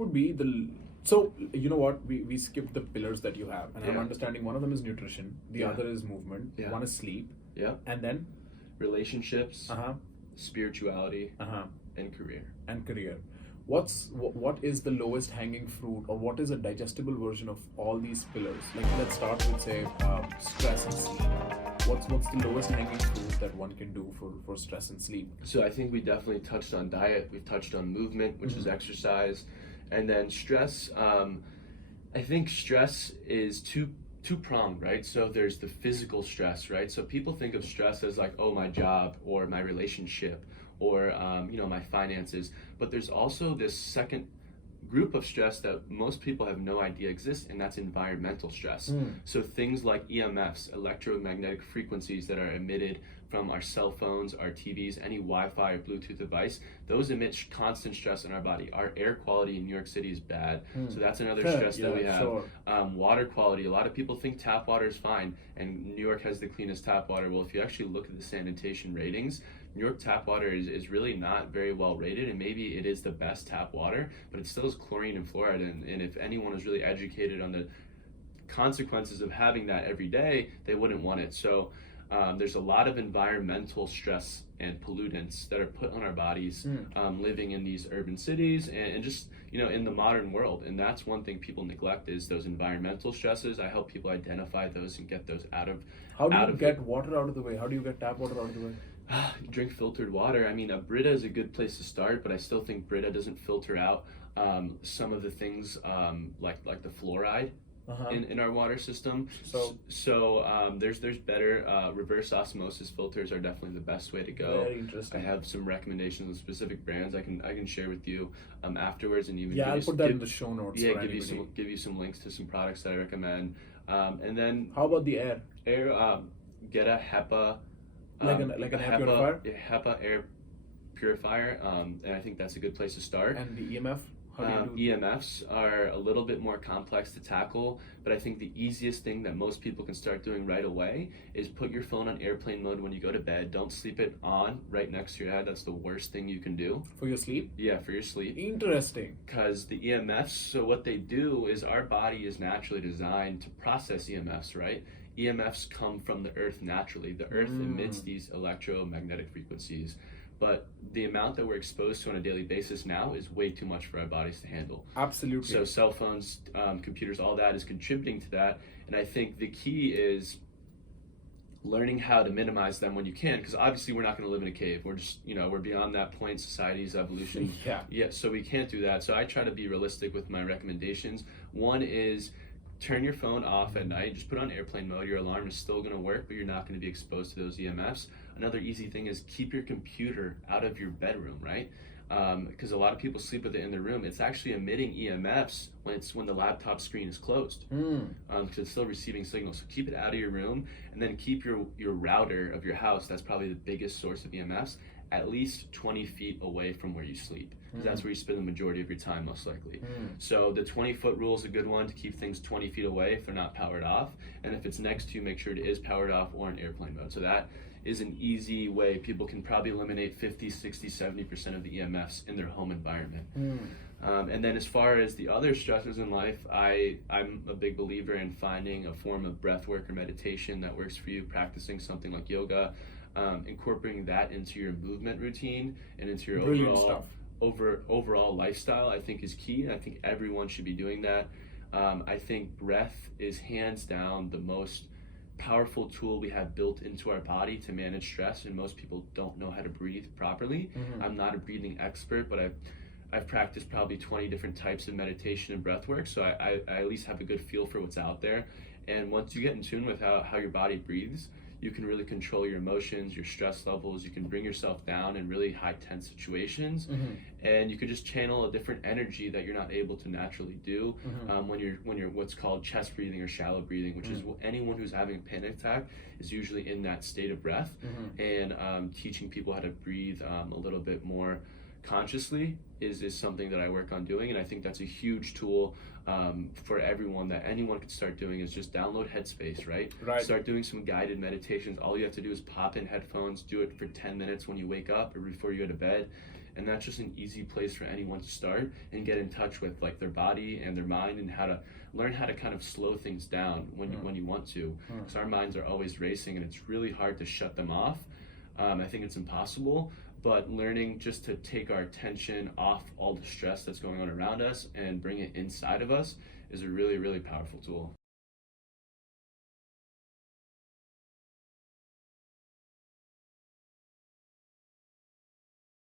would be so you know what, we skipped the pillars that you have, and I'm Yeah. understanding one of them is nutrition, the Yeah. other is movement, Yeah. one is sleep, Yeah. and then Relationships, uh-huh spirituality, uh-huh and career. and career. What is the lowest hanging fruit, or what is a digestible version of all these pillars? Like, let's start with, say, stress and sleep. What's the lowest hanging fruit that one can do for stress and sleep? So I think we definitely touched on diet. We've touched on movement, which is Mhm. exercise, and then stress. I think stress is two pronged, right? So there's the physical stress, right? So people think of stress as like, oh, my job or my relationship or my finances, but there's also this second group of stress that most people have no idea exists, and that's environmental stress. So things like EMFs, electromagnetic frequencies that are emitted from our cell phones, our TVs, any Wi-Fi or Bluetooth device, those emit constant stress in our body. Our air quality in New York City is bad, so that's another stress that we have. Sure. Water quality, a lot of people think tap water is fine, and New York has the cleanest tap water. Well, if you actually look at the sanitation ratings, New York tap water is really not very well rated, and maybe it is the best tap water, but it still has chlorine and fluoride, and if anyone is really educated on the consequences of having that every day, they wouldn't want it. So there's a lot of environmental stress and pollutants that are put on our bodies living in these urban cities and just in the modern world, and that's one thing people neglect is those environmental stresses. I help people identify those and get those out of. How do you get water out of the way? How do you get tap water out of the way? Drink filtered water. I mean, a Brita is a good place to start, but I still think Brita doesn't filter out some of the things like the fluoride in our water system. So there's better reverse osmosis filters are definitely the best way to go. Very interesting. I have some recommendations on specific brands I can share with you afterwards, and even I'll put that in the show notes. Yeah, for give you some links to some products that I recommend. And then how about the air? Get a HEPA. Like an air purifier? HEPA air purifier, and I think that's a good place to start. And the EMF? How do you do EMFs are a little bit more complex to tackle, but I think the easiest thing that most people can start doing right away is put your phone on airplane mode when you go to bed. Don't sleep it on right next to your head. That's the worst thing you can do. For your sleep? Yeah, for your sleep. Interesting. Because the EMFs, so what they do is our body is naturally designed to process EMFs, right? EMFs come from the earth naturally. The earth emits these electromagnetic frequencies, but the amount that we're exposed to on a daily basis now is way too much for our bodies to handle. Absolutely. So cell phones, computers, all that is contributing to that, and I think the key is learning how to minimize them when you can, because obviously we're not going to live in a cave. We're just, we're beyond that point, society's evolution. Yeah, so we can't do that. So I try to be realistic with my recommendations. One is turn your phone off at night, just put it on airplane mode. Your alarm is still going to work, but you're not going to be exposed to those EMFs. Another easy thing is keep your computer out of your bedroom, right? Because a lot of people sleep with it in their room. It's actually emitting EMFs when the laptop screen is closed, because it's still receiving signals. So keep it out of your room, and then keep your router of your house, that's probably the biggest source of EMFs, at least 20 feet away from where you sleep, because that's where you spend the majority of your time most likely. So the 20-foot rule is a good one to keep things 20 feet away if they're not powered off, and if it's next to you, make sure it is powered off or in airplane mode. So that is an easy way. People can probably eliminate 50, 60, 70% of the EMFs in their home environment. And then as far as the other stresses in life, I'm a big believer in finding a form of breathwork or meditation that works for you, practicing something like yoga, incorporating that into your movement routine and into your overall lifestyle, I think is key. And I think everyone should be doing that. I think breath is hands down the most powerful tool we have built into our body to manage stress, and most people don't know how to breathe properly. I'm not a breathing expert, but I've practiced probably 20 different types of meditation and breath work, so I at least have a good feel for what's out there. And once you get in tune with how your body breathes, you can really control your emotions, your stress levels. You can bring yourself down in really high tense situations, and you can just channel a different energy that you're not able to naturally do when you're what's called chest breathing or shallow breathing, which is anyone who's having a panic attack is usually in that state of breath. And teaching people how to breathe a little bit more consciously is something that I work on doing, and I think that's a huge tool for everyone that anyone could start doing. Is just download Headspace, right? Start doing some guided meditations. All you have to do is pop in headphones, do it for 10 minutes when you wake up or before you go to bed, and that's just an easy place for anyone to start and get in touch with like their body and their mind, and how to learn how to kind of slow things down when you want to, because our minds are always racing and it's really hard to shut them off. I think it's impossible, but learning just to take our attention off all the stress that's going on around us and bring it inside of us is a really, really powerful tool.